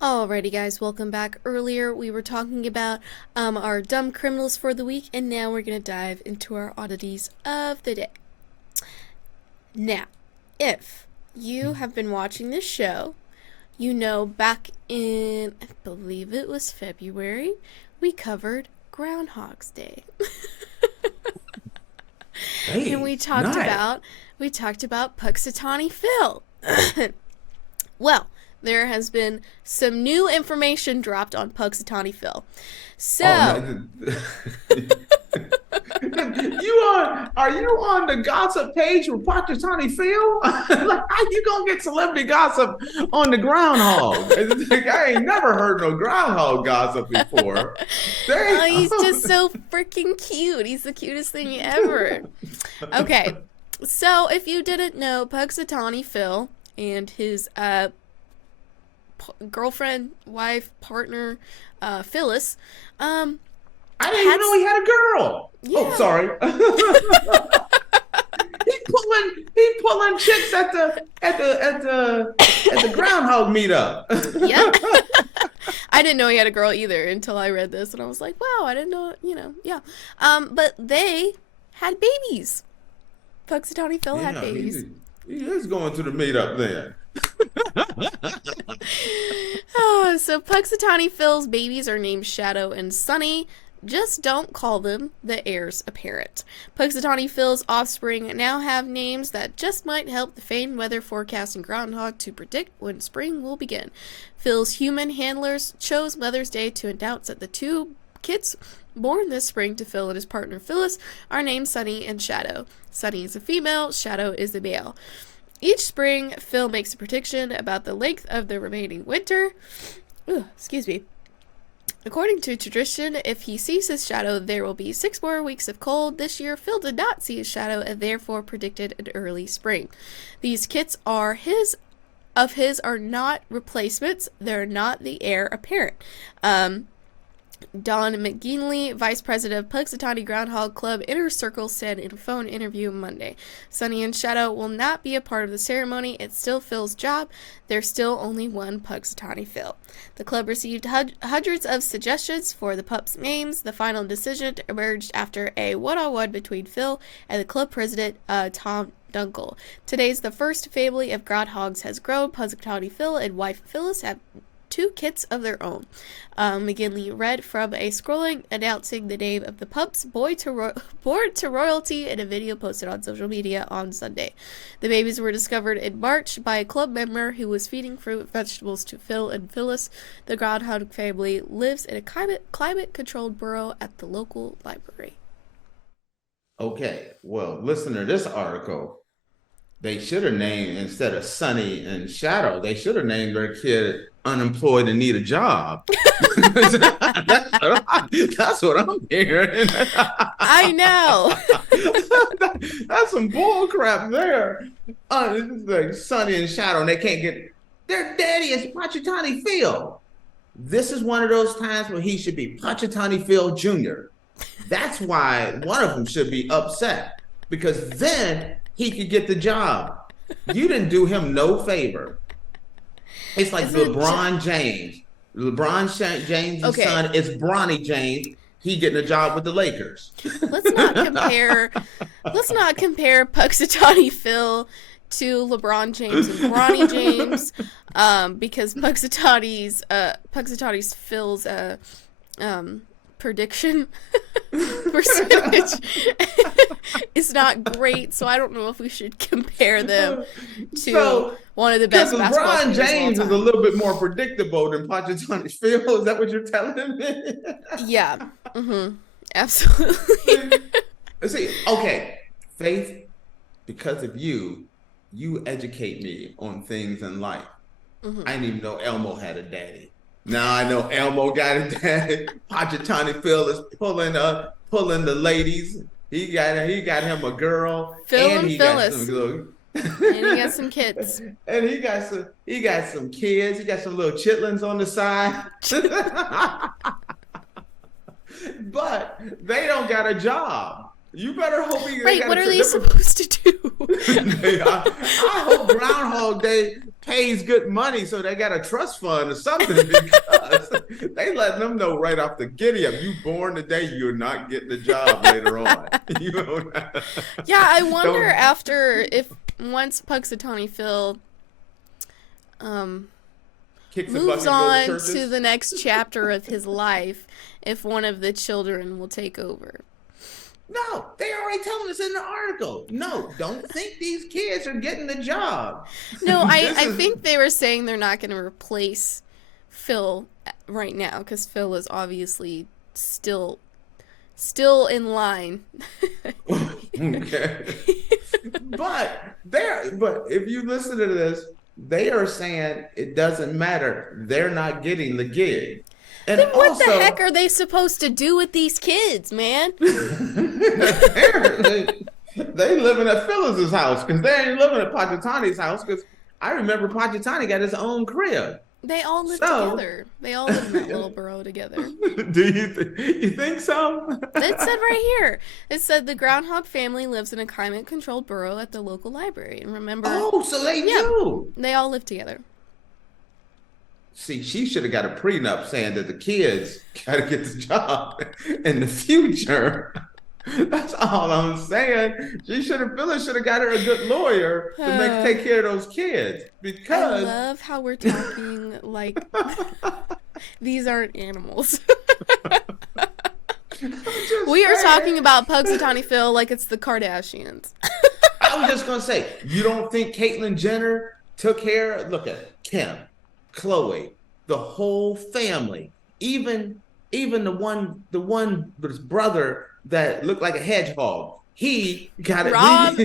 Alrighty guys, welcome back. Earlier we were talking about our dumb criminals for the week, and now we're going to dive into our oddities of the day. Now, if you have been watching this show, you know back in, I believe it was February, we covered Groundhog's Day. Hey, And nice. we talked about Punxsutawney Phil. Well, there has been some new information dropped on Punxsutawney Phil. Oh So, no. Are you on the gossip page with Punxsutawney Phil? Like, how you gonna get celebrity gossip on the groundhog? Like, I ain't never heard no groundhog gossip before. They he's just so freaking cute. He's the cutest thing ever. Okay, so if you didn't know, Punxsutawney Phil and his girlfriend, wife, partner, Phyllis, I didn't even had know he had a girl. Oh, yeah. sorry. He pulling chicks at the groundhog meetup. Yep. I didn't know he had a girl either until I read this, and I was like, wow, I didn't know, yeah. But they had babies. Punxsutawney Phil had Yeah, babies. he is going to the meetup then. Oh, so Punxsutawney Phil's babies are named Shadow and Sunny. Just don't call them the heirs apparent. Punxsutawney Phil's offspring now have names that just might help the famed weather forecasting groundhog to predict when spring will begin. Phil's human handlers chose Mother's Day to announce that the two kids born this spring to Phil and his partner Phyllis are named Sunny and Shadow. Sunny is a female, Shadow is a male. Each spring, Phil makes a prediction about the length of the remaining winter. Excuse me. According to tradition, if he sees his shadow, there will be 6 more weeks of cold. This year, Phil did not see his shadow and therefore predicted an early spring. These kits are are not replacements. They're not the heir apparent. Don McGinley, vice president of Punxsutawney Groundhog Club Inner Circle, said in a phone interview Monday, Sunny and Shadow will not be a part of the ceremony. It's still Phil's job. There's still only one Punxsutawney Phil. The club received hundreds of suggestions for the pups' names. The final decision emerged after a one-on-one between Phil and the club president, Tom Dunkel. Today's the first family of groundhogs has grown. Punxsutawney Phil and wife Phyllis have 2 kits of their own. McGinley read from a scrolling announcing the name of the pups born to royalty in a video posted on social media on Sunday. The babies were discovered in March by a club member who was feeding fruit and vegetables to Phil and Phyllis. The groundhog family lives in a climate-controlled burrow at the local library. Okay, well, listen to this article. They should have named, instead of Sunny and Shadow, they should have named their kid Unemployed and Need a Job. That's what I'm hearing. I know. That's some bull crap there. It's like Sunny and Shadow, and they can't get their daddy is Punxsutawney Phil. This is one of those times where he should be Punxsutawney Phil Jr. That's why one of them should be upset, because then he could get the job. You didn't do him no favor. It's like Isn't LeBron James. James' Okay. son is Bronny James. He getting a job with the Lakers. Let's not compare. Let's not compare Punxsutawney Phil to LeBron James and Bronny James, because Punxsutawney's Phil's prediction percentage is not great, so I don't know if we should compare them to one of the best basketball LeBron players of all James is a time. little bit more predictable than Punxsutawney Phil. Is that what you're telling me? Yeah, absolutely. See, okay, Faith, because of you, you educate me on things in life. I didn't even know Elmo had a daddy. Now I know Elmo got a daddy. Punxsutawney Phil is pulling the ladies. He got him a girl, Phil and and he got Phyllis, some little, and he got some kids. and he got some kids. He got some little chitlins on the side. But they don't got a job. You better hope he Right, what are they supposed to do? I hope Groundhog Day pays good money, so they got a trust fund or something because they letting them know right off the giddy up. You born today, you're not getting a job later on. You know? Yeah, I wonder after if once Punxsutawney Phil moves on to the next chapter of his life, if one of the children will take over. No, they already telling us in the article. No, don't think these kids are getting the job. No, I think they were saying they're not going to replace Phil right now because Phil is obviously still in line. Okay. But if you listen to this, they are saying it doesn't matter. They're not getting the gig. And then what the heck are they supposed to do with these kids, man? Apparently, they living at Phyllis's house because they ain't living at Punxsutawney's house because I remember Punxsutawney got his own crib. They all live together. They all live in that little borough together. Do you think so? It said right here. It said the Groundhog family lives in a climate-controlled borough at the local library. And remember... Oh, so they do. They all live together. See, she should have got a prenup saying that the kids got to get the job in the future. That's all I'm saying. Phyllis should have got her a good lawyer to take care of those kids. Because I love how we're talking like these aren't animals. We are talking about Punxsutawney Phil like it's the Kardashians. I was just gonna say, you don't think Caitlyn Jenner took care? Look at Kim, Chloe, the whole family, even the one his brother that looked like a hedgehog. He got it. Rob.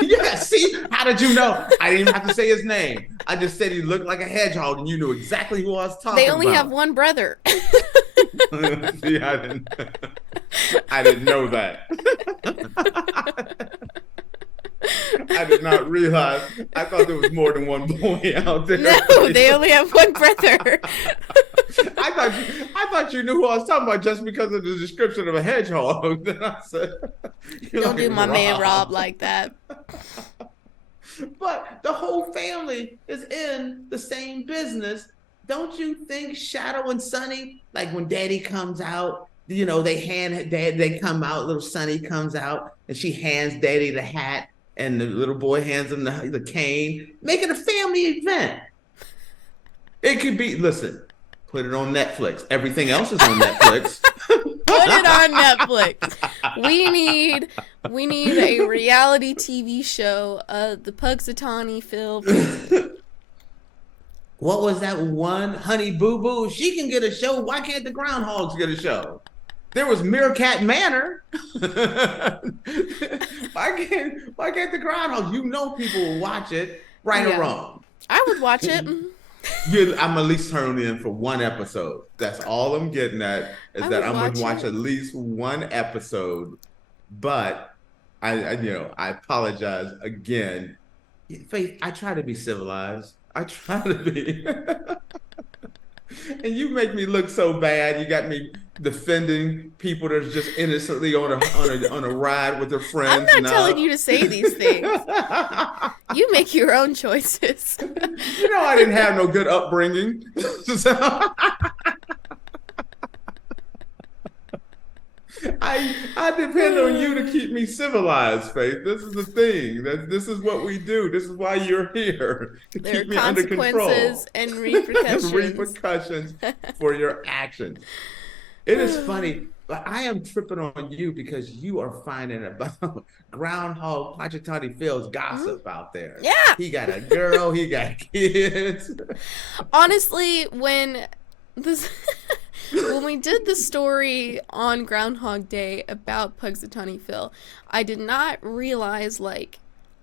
Yeah, see, how did you know? I didn't even have to say his name. I just said he looked like a hedgehog, and you knew exactly who I was talking about. They only have one brother. See, I didn't know that. I did not realize. I thought there was more than one boy out there. No, they only have one brother. I thought you knew who I was talking about just because of the description of a hedgehog. Then I said, "Don't do my man Rob like that." But the whole family is in the same business. Don't you think Shadow and Sonny, like when Daddy comes out, you know, they come out, little Sonny comes out, and she hands Daddy the hat, and the little boy hands him the cane, make it a family event. It could be, listen, put it on Netflix. Everything else is on Netflix. Put it on Netflix. We need a reality TV show, the Punxsutawney Phil. What was that one? Honey Boo Boo. She can get a show. Why can't the Groundhogs get a show? There was Meerkat Manor. Why can't the Groundhogs? You know people will watch it, right or wrong. I would watch it. I'm at least turning in for one episode. That's all I'm getting at is that I'm going to watch at least one episode. But I apologize again. Faith, I try to be civilized. I try to be. And you make me look so bad. You got me defending people that's just innocently on a ride with their friends. I'm not telling you to say these things. You make your own choices. You know I didn't have no good upbringing. I depend on you to keep me civilized, Faith. This is the thing. This is what we do. This is why you're here. To keep me under control. There are consequences and repercussions. Repercussions for your actions. It is funny, but I am tripping on you because you are finding about Groundhog Punxsutawney Phil's gossip out there. Yeah. He got a girl. He got kids. Honestly, when we did the story on Groundhog Day about Punxsutawney Phil, I did not realize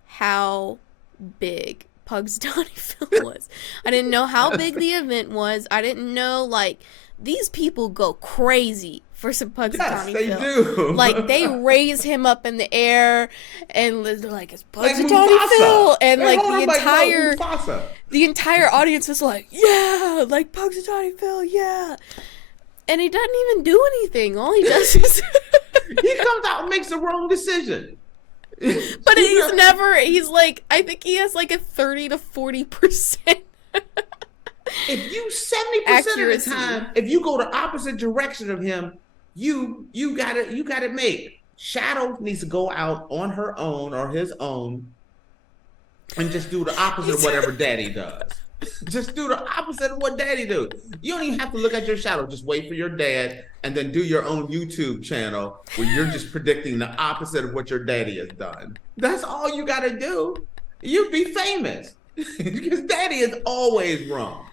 how big Punxsutawney Phil was. I didn't know how big the event was. I didn't know these people go crazy for some Punxsutawney Phil. Yes, they do. They raise him up in the air and they're like, it's Punxsutawney Phil, and the entire audience was like, yeah, like Punxsutawney Phil, yeah. And he doesn't even do anything. All he does is he comes out and makes the wrong decision. But he's like, I think he has like a 30 to 40%. If you 70% of the time, if you go the opposite direction of him, you got it made. Shadow needs to go out on her own or his own and just do the opposite of whatever daddy does. Just do the opposite of what daddy do. You don't even have to look at your shadow. Just wait for your dad and then do your own YouTube channel where you're just predicting the opposite of what your daddy has done. That's all you got to do. You'd be famous because daddy is always wrong.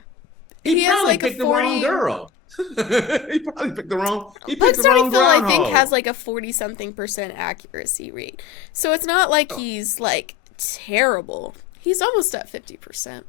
He probably like picked the wrong girl. He probably picked the wrong. He picked the wrong groundhog. I think has like a 40-something% accuracy rate. So it's not like he's like terrible. He's almost at 50%.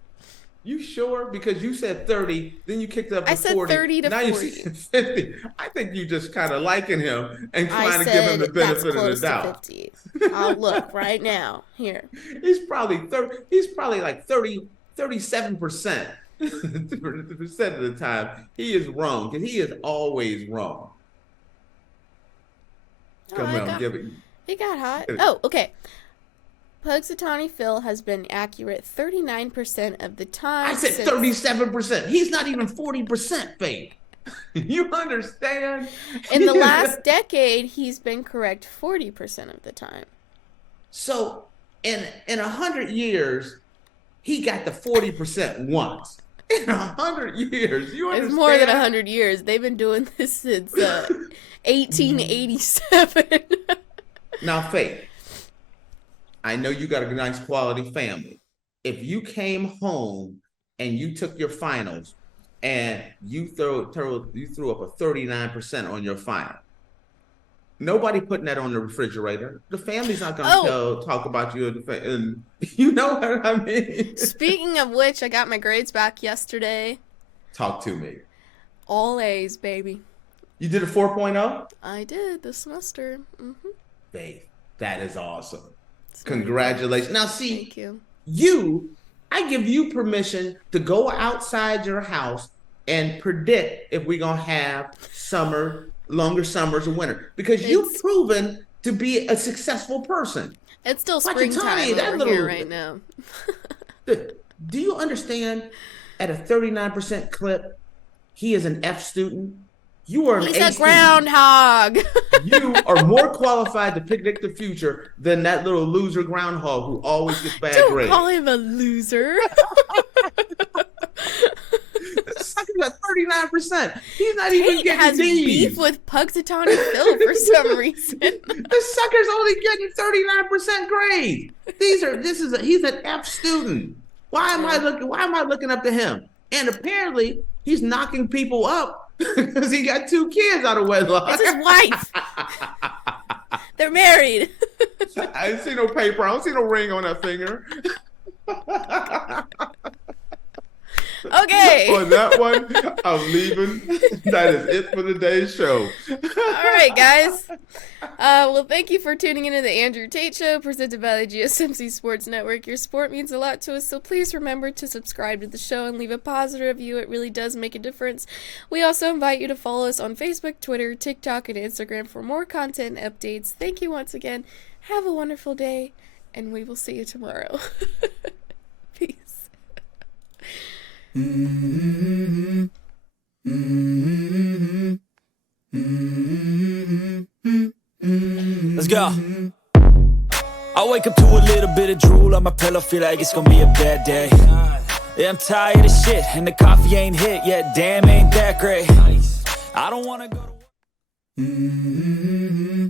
You sure? Because you said 30, then you kicked up to 40. I said 30 to 40. Now you said 50. I think you just kind of liking him and trying to give him the benefit of the doubt. To 50. I'll look right now. Here. He's probably like 37%. Percent of the time he is wrong because he is always wrong. Come on, give it. He got hot. Oh, okay. Punxsutawney Phil has been accurate 39% of the time. I said 37%. He's not even 40% fake. You understand? In the last decade, he's been correct 40% of the time. So in 100 years, he got the 40% once. In 100 years, you understand? It's more than 100 years. They've been doing this since 1887. Now, Faith, I know you got a nice quality family. If you came home and you took your finals and you threw up a 39% on your final, nobody putting that on the refrigerator. The family's not going to talk about you. And you know what I mean? Speaking of which, I got my grades back yesterday. Talk to me. All A's, baby. You did a 4.0? I did this semester. Mm-hmm. Faith, that is awesome. Congratulations. Now, see, thank you. I give you permission to go outside your house and predict if we're going to have longer summers or winter, because you've proven to be a successful person. It's still springtime over here right now. Do you understand? At a 39% clip, he is an F student. You are an He's A a groundhog. You are more qualified to predict the future than that little loser groundhog who always gets bad grades. Don't call him a loser. Sucker's at 39%. He's not even getting has D's. Beef with Punxsutawney Phil for some reason. The sucker's only getting 39% grade. He's an F student. Why am I looking up to him? And apparently he's knocking people up because he got 2 kids out of wedlock. It's his wife. They're married. I didn't see no paper. I don't see no ring on that finger. Okay. On that one, I'm leaving. That is it for today's show. All right, guys. Well, thank you for tuning into the Andrew Tate Show, presented by the GSMC Sports Network. Your support means a lot to us, so please remember to subscribe to the show and leave a positive review. It really does make a difference. We also invite you to follow us on Facebook, Twitter, TikTok, and Instagram for more content and updates. Thank you once again. Have a wonderful day, and we will see you tomorrow. Peace. Mm-hmm. Mm-hmm. Mm-hmm. Let's go. I wake up to a little bit of drool on my pillow, feel like it's gonna be a bad day. Yeah, I'm tired of shit, and the coffee ain't hit yet. Damn, ain't that great. I don't wanna go to work. Mm-hmm.